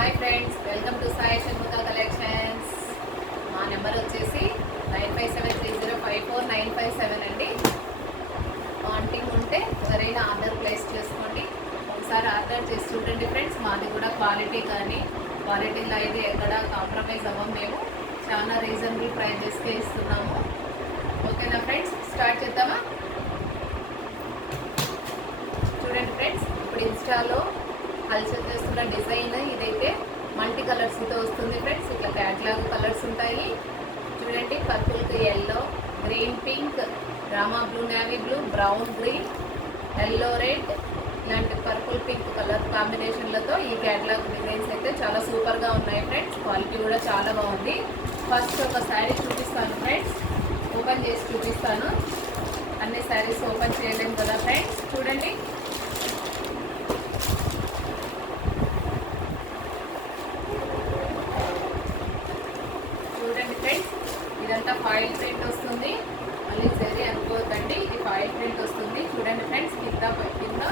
Hi friends, welcome to Sai Shanmukha collections. మా number వచ్చేసి 9573054957 అండి. వాంటింగ్ ఉంటే ఎవరైనా ఆర్డర్ ప్లేస్ చేసుకోండి. ఒకసారి ఆర్డర్ చేసి చూడండి ఫ్రెండ్స్. మాది కూడా క్వాలిటీలో అయితే ఎక్కడ కాంప్రమైజ్ అవ్వం. మేము చాలా రీజనబుల్ ప్రైజెస్కే ఇస్తున్నాము. ఓకేనా ఫ్రెండ్స్, స్టార్ట్ చేద్దామా? చూడండి ఫ్రెండ్స్, ఇప్పుడు ఇన్స్టాలో కల్చర్ చేస్తున్న డిజైన్ ఇదైతే మల్టీ కలర్స్తో వస్తుంది ఫ్రెండ్స్. ఇట్లా క్యాట్లాగ్ కలర్స్ ఉంటాయి. చూడండి, పర్పుల్కి ఎల్లో, గ్రీన్, పింక్, రామా blue, navy blue, brown, green, yellow, red ఇలాంటి పర్పుల్ పింక్ కలర్ కాంబినేషన్లతో ఈ క్యాట్లాగ్ డిజైన్స్ అయితే చాలా సూపర్గా ఉన్నాయి ఫ్రెండ్స్. క్వాలిటీ కూడా చాలా బాగుంది. ఫస్ట్ ఒక శారీ చూపిస్తాను ఫ్రెండ్స్, ఓపెన్ చేసి చూపిస్తాను. అన్ని శారీస్ ఓపెన్ చేయలేము కదా ఫ్రెండ్స్. చూడండి, ఇదంతా ఫాయిల్ ప్రింట్ వస్తుంది. మళ్ళీ సరే అనుకోవద్దండి, ఇది ఫాయిల్ ప్రింట్ వస్తుంది. చూడండి ఫ్రెండ్స్, కింద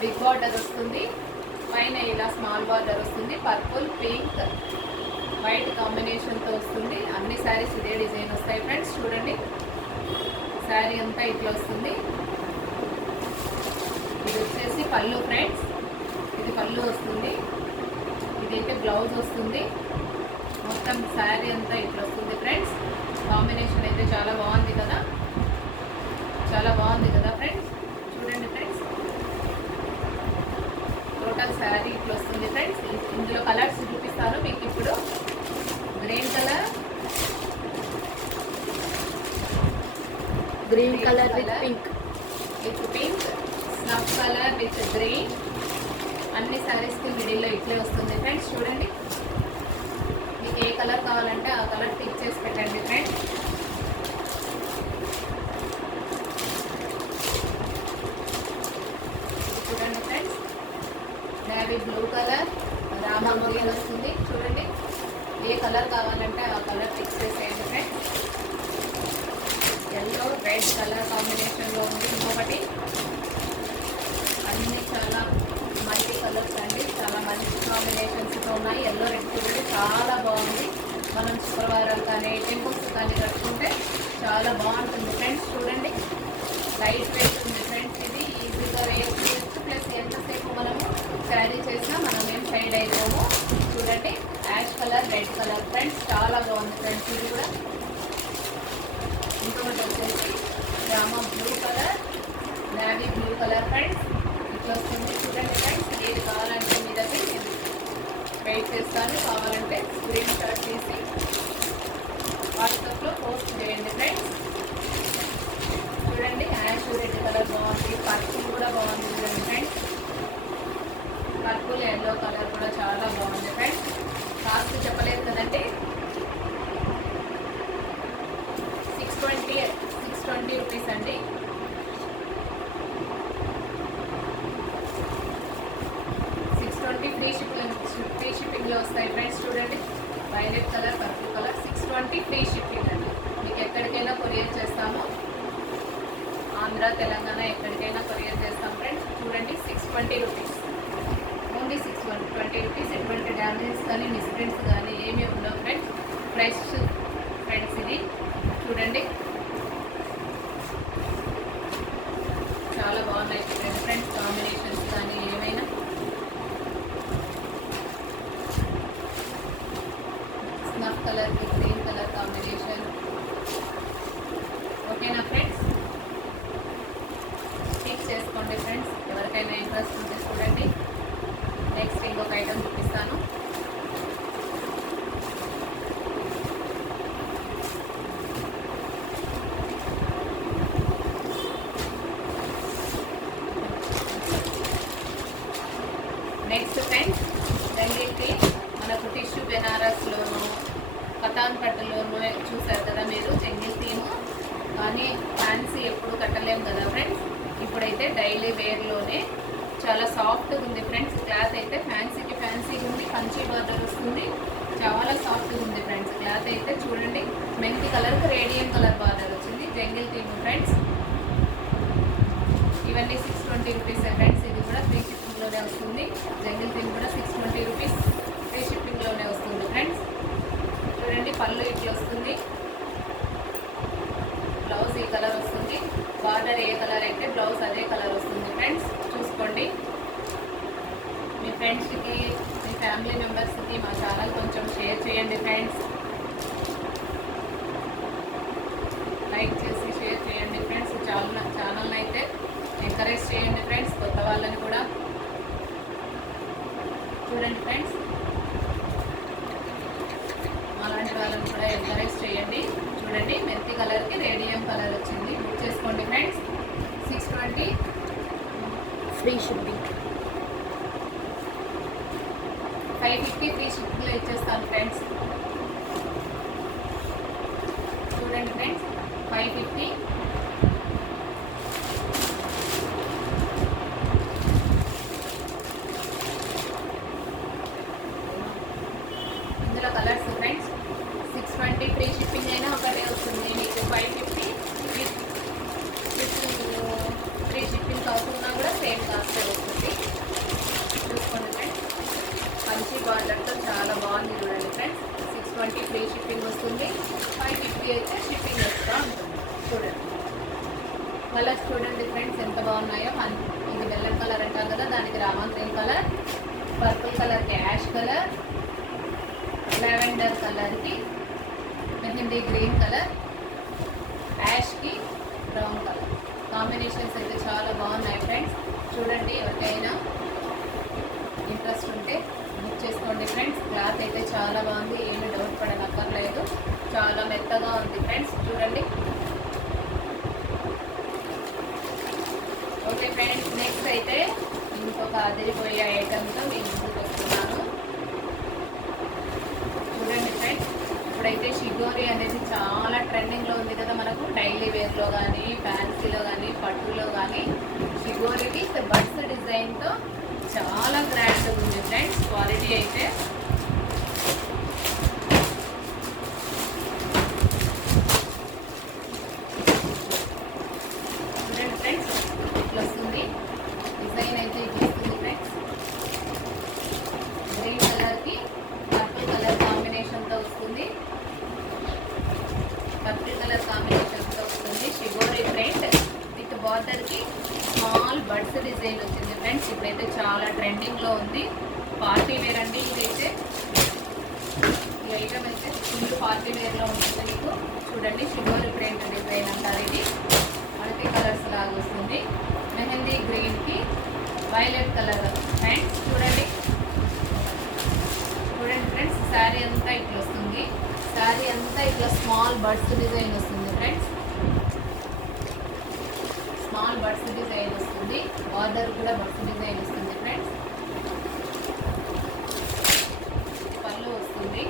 బిగ్ బార్డర్ వస్తుంది, పైన ఇలా స్మాల్ బార్డర్ వస్తుంది. పర్పుల్, పింక్, వైట్ కాంబినేషన్తో వస్తుంది. అన్ని శారీస్ ఇదే డిజైన్ వస్తాయి ఫ్రెండ్స్. చూడండి, శారీ అంతా ఇట్లా వస్తుంది. ఇది వచ్చేసి పళ్ళు ఫ్రెండ్స్, ఇది పళ్ళు వస్తుంది. ఇదైతే బ్లౌజ్ వస్తుంది. మొత్తం శారీ అంతా ఇట్లా వస్తుంది ఫ్రెండ్స్. కాంబినేషన్ అయితే చాలా బాగుంది కదా, చాలా బాగుంది కదా ఫ్రెండ్స్. చూడండి ఫ్రెండ్స్, టోటల్ శారీ ఇట్లా వస్తుంది ఫ్రెండ్స్. ఇందులో కలర్స్ చూపిస్తాను మీకు ఇప్పుడు. Green colour with pink, snuff colour with green. అన్ని శారీస్కి మిడిల్లో ఇట్లే వస్తుంది ఫ్రెండ్స్. చూడండి, ఏ కలర్ కావాలంటే ఆ కలర్ పిక్ చేసి పెట్టండి ఫ్రెండ్స్. చూడండి friends, navy blue colour, Rama green వస్తుంది. చూడండి, ఏ కలర్ కావాలంటే ఆ కలర్ పిక్ చేసేయండి ఫ్రెండ్స్. ఎల్లో, రెడ్ కలర్ కాంబినేషన్లో ఉంది. ఇంకొకటి అన్నీ చాలా మల్టీ కలర్స్ అండి, చాలా మంచి కాంబినేషన్స్తో ఉన్నాయి. ఎల్లో, రెడ్ చూడండి చాలా బాగుంది. మనం శుక్రవారాలు కానీ టెంపుల్స్ కానీ కట్టుకుంటే చాలా బాగుంటుంది ఫ్రెండ్స్. చూడండి, లైట్ వెయిట్ ఉంది ఫ్రెండ్స్. ఇది ఈజీగా వేస్ట్ చేయొచ్చు. ప్లస్ ఎంతసేపు మనము క్యారీ చేసినా మనం ఏం షైడ్ అయిపోము. చూడండి, ash colour, red colour friends, చాలా బాగుంది ఫ్రెండ్స్. ఇది కూడా ఇంకొకటి వచ్చేసి రామా blue colour, navy blue colour friends, ఇట్లా వస్తుంది. చూడండి ఫ్రెండ్స్, ఏది కావాలంటే మీ దగ్గర వెయిట్ చేస్తాను. కావాలంటే స్క్రీన్ షాట్ తీసి వాట్సాప్లో పోస్ట్ చేయండి ఫ్రెండ్స్. చూడండి, యాష్ రెడ్ కలర్ బాగుంది. పర్పుల్ కూడా బాగుంది. చూడండి ఫ్రెండ్స్, పర్పుల్ ఎల్లో కలర్ కూడా చాలా బాగుంది ఫ్రెండ్స్. కాస్ట్ చెప్పలేదు కదండి, 620 రూపీస్ అండి. ఫ్రీ షిప్పింగ్లో వస్తాయి ఫ్రెండ్స్. చూడండి, violet colour, purple colour, 620 free shipping అండి. మీకు ఎక్కడికైనా కొరియర్ చేస్తాము. ఆంధ్ర, తెలంగాణ ఎక్కడికైనా కొరియర్ చేస్తాం ఫ్రెండ్స్. చూడండి, 620 రూపీస్, ఓన్లీ 620 రూపీస్. ఎటువంటి డ్యామేజెస్ కానీ మిస్ప్రింట్స్ కానీ ఏమీ ఉండవు ఫ్రెండ్స్. ఫ్రెష్ ఫ్రెండ్స్ ఇది. చూడండి, చాలా బాగున్నాయి ఫ్రెండ్స్ కాంబినేషన్స్ కానీ ఏమైనా. Snuff colour with green colour combination. ఓకేనా ఫ్రెండ్స్, పిక్ చేసుకోండి ఫ్రెండ్స్. ఎవరికైనా ఇంట్రెస్ట్ ఉంటే చూడండి. నెక్స్ట్ ఇంకొక ఐటమ్ చూపిస్తాను. నెక్స్ట్ ఫ్రెండ్స్, రెండింటి మనకు టిష్యూ బెనారస్లోను, కథాన్ పట్టులోను చూసారు కదా మీరు, జంగిల్ థీమ్. కానీ ఫ్యాన్సీ ఎప్పుడు కట్టలేము కదా ఫ్రెండ్స్. ఇప్పుడైతే డైలీ వేర్లోనే చాలా సాఫ్ట్గా ఉంది ఫ్రెండ్స్. క్లాత్ అయితే ఫ్యాన్సీగా ఉంది. కంచి బార్డర్ వస్తుంది. చాలా సాఫ్ట్గా ఉంది ఫ్రెండ్స్. క్లాత్ అయితే చూడండి, మెంతి కలర్కి రేడియం కలర్ బార్డర్ వచ్చింది. Jungle theme friends. ఇవన్నీ 620 రూపీస్ ఫ్రెండ్స్. ఇది కూడా 360లోనే వస్తుంది. జంగిల్ థీమ్ కూడా 620 రూపీస్. లోనే వస్తుంది ఫ్రెండ్స్. చూడండి పళ్ళు ఇట్లా వస్తుంది, బ్లౌజ్ ఈ కలర్ వస్తుంది, బార్డర్ ఏ కలర్ అయితే బ్లౌజ్ అదే కలర్ వస్తుంది ఫ్రెండ్స్. చూసుకోండి. మీ ఫ్రెండ్స్కి, మీ ఫ్యామిలీ మెంబర్స్కి మా ఛానల్ కొంచెం షేర్ చేయండి ఫ్రెండ్స్. లైక్ చేసి షేర్ చేయండి ఫ్రెండ్స్. ఛానల్ని అయితే ఎంకరేజ్ చేయండి ఫ్రెండ్స్, కొత్త వాళ్ళని కూడా. చూడండి ఫ్రెండ్స్, అలాంటి వాళ్ళని కూడా ఎంకరేజ్ చేయండి. చూడండి మెంతి కలర్కి రేడియం కలర్ వచ్చింది. బుక్ చేసుకోండి ఫ్రెండ్స్. 620 ఫ్రీ షిప్పింగ్, 550 ఫ్రీ షిప్పింగ్లో ఇచ్చేస్తాను ఫ్రెండ్స్. చూడండి ఫ్రెండ్స్ 550. ఇందులో కలర్స్ ఫ్రెండ్స్ 620 ఫ్రీ షిప్పింగ్ అయినా ఒకటే వస్తుంది మీకు. 550 ఫ్రీ షిప్పింగ్ కాకుండా కూడా సేమ్ కాస్ట్ వస్తుంది. చూసుకోండి ఫ్రెండ్స్, మంచి బార్డర్తో చాలా బాగుంది. చూడండి ఫ్రెండ్స్ 620 ఫ్రీ షిప్పింగ్ వస్తుంది, 550 అయితే షిప్పింగ్ వస్తూ ఉంటుంది. చూడండి కలర్స్ చూడండి ఫ్రెండ్స్ ఎంత బాగున్నాయో. ఇది బెల్లం కలర్ అంటారు కదా, దానికి రామన్ గ్రీన్ కలర్, పర్పుల్ కలర్కి యాష్ కలర్, లావెండర్ కలర్కి mehndi green colour, Yaskhi brown colour combinations అయితే చాలా బాగున్నాయి ఫ్రెండ్స్. చూడండి ఎవరికైనా ఇంట్రెస్ట్ ఉంటే బుక్ చేసుకోండి ఫ్రెండ్స్. క్లాత్ అయితే చాలా బాగుంది, ఏమీ డౌట్ పడనక్కర్లేదు, చాలా మెత్తగా ఉంది ఫ్రెండ్స్. చూడండి. ఓకే ఫ్రెండ్స్, నెక్స్ట్ అయితే ఇంకొక అదిరిపోయే ఐటమ్తో మీ ముందుకు వస్తున్నాను. చూడండి ఫ్రెండ్స్, ఇప్పుడైతే షిగోరి అనేది చాలా ట్రెండింగ్లో ఉంది కదా. మనకు డైలీ వేర్లో కానీ, ఫ్యాన్సీలో కానీ, పట్టులో కానీ షిగోరికి బడ్స్ డిజైన్తో చాలా గ్రాండ్గా ఉంది ఫ్రెండ్స్. క్వాలిటీ అయితే చూడండి ఫ్రెండ్స్ ఇట్లా వస్తుంది. డిజైన్ అయితే ఇట్లా వస్తుంది ఫ్రెండ్స్. గ్రీన్ కలర్కి పర్పుల్ కలర్ కాంబినేషన్తో వస్తుంది. పర్పుల్ కలర్ కాంబినేషన్తో వస్తుంది. షిగోరి ప్రింట్ విత్ బార్డర్కి స్మాల్ బడ్స్ డిజైన్ వచ్చింది ఫ్రెండ్స్. ఇప్పుడైతే చాలా ట్రెండింగ్లో ఉంది. పార్టీ వేర్ అండి ఇదైతే. ఈ ఐటమ్ అయితే ఫుల్ పార్టీ వేర్లో ఉంటుంది మీకు. చూడండి షిగోరి ప్రింట్ డిజైన్ అంటారు ఇది. మల్టీ కలర్స్ లాగా వస్తుంది. మెహందీ గ్రీన్కి వైలెట్ కలర్ ఫ్రెండ్స్. చూడండి చూడండి ఫ్రెండ్స్, శారీ అంతా ఇట్లా వస్తుంది. శారీ అంతా ఇట్లా స్మాల్ బడ్స్ డిజైన్ వస్తుంది ఫ్రెండ్స్. స్మాల్ బడ్స్ డిజైన్ వస్తుంది. బార్డర్ కూడా బడ్స్ డిజైన్ వస్తుంది ఫ్రెండ్స్. పళ్ళు వస్తుంది.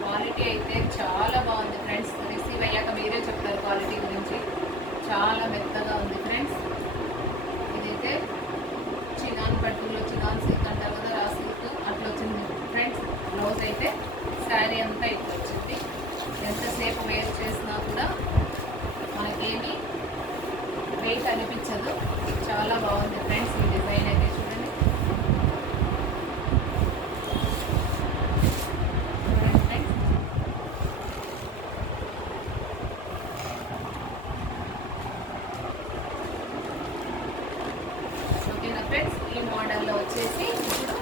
క్వాలిటీ అయితే చాలా బాగుంది ఫ్రెండ్స్. రిసీవ్ అయ్యాక మీరే చెప్తారు క్వాలిటీ గురించి. చాలా మెత్తగా ఉంది ఫ్రెండ్స్. ఇదైతే చినాన్ పట్టులో చినాన్ సిల్క్ అంటారు కదా, రా సిల్క్ అట్లా వచ్చింది ఫ్రెండ్స్. బ్లౌజ్ అయితే శారీ అంతా ఇట్లా వచ్చింది. ఎంతసేపు వేర్ చేసినా కూడా మనకేమి వెయిట్ అనిపించదు. చాలా బాగుంది ఫ్రెండ్స్ ఈ డిజైన్ అయితే. చూడండి చూడండి ఫ్రెండ్స్. ఓకేనా ఫ్రెండ్స్, ఈ మోడల్లో వచ్చేసి ఇప్పుడు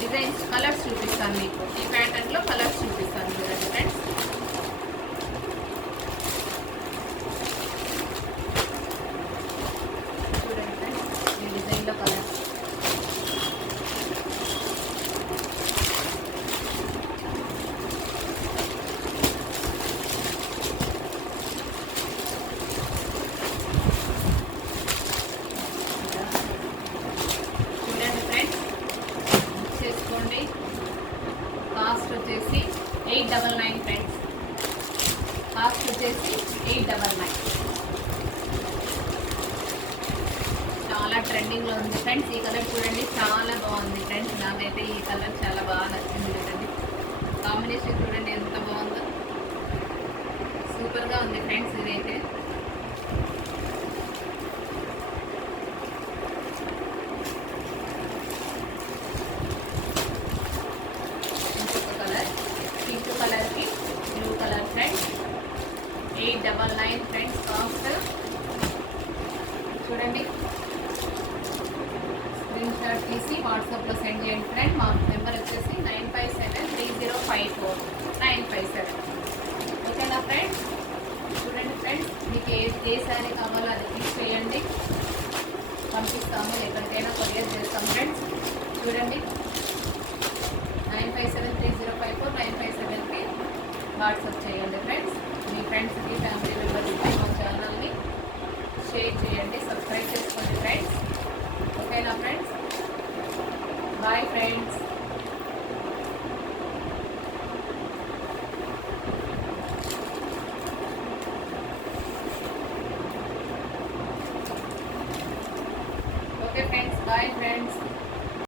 డిజైన్స్ కలర్స్ చూపిస్తాను మీకు. ఈ ప్యాటర్న్లో కలర్స్ చూపిస్తాను చూడండి ఫ్రెండ్స్. చూడండి ఫ్రెండ్స్ ఈ డిజైన్లో కలర్స్. చూడండి ఫ్రెండ్స్, బుక్ చేసుకోండి. కాస్ట్ వచ్చేసి 899 ఫ్రెండ్స్. కాస్ట్ వచ్చేసి 899. చాలా ట్రెండింగ్లో ఉంది ఫ్రెండ్స్. ఈ కలర్ చూడండి చాలా బాగుంది ఫ్రెండ్స్. నాకైతే ఈ కలర్ చాలా బాగా నచ్చింది. చూడండి కాంబినేషన్ చూడండి ఎంత బాగుందో, సూపర్గా ఉంది ఫ్రెండ్స్ ఇదైతే. చూడండి, స్క్రీన్ షాట్ తీసి వాట్సాప్లో సెండ్ చేయండి ఫ్రెండ్. మా నెంబర్ వచ్చేసి 9573054957. ఓకేనా ఫ్రెండ్స్? చూడండి ఫ్రెండ్స్, మీకు ఏ శారీ కావాలో అది క్లిక్ చేయండి, పంపిస్తాము. ఎక్కడికైనా కొరియర్ చేస్తాం ఫ్రెండ్స్. చూడండి, 9573054957కి వాట్సాప్ చేయండి ఫ్రెండ్స్. మీ ఫ్రెండ్స్కి, ఫ్యామిలీ మెంబర్స్కి మా ఛానల్ని షేర్ చేయండి, సబ్స్క్రైబ్ చేసుకోండి ఫ్రెండ్స్. ఓకేనా friends? Bye friends. Okay friends, bye friends.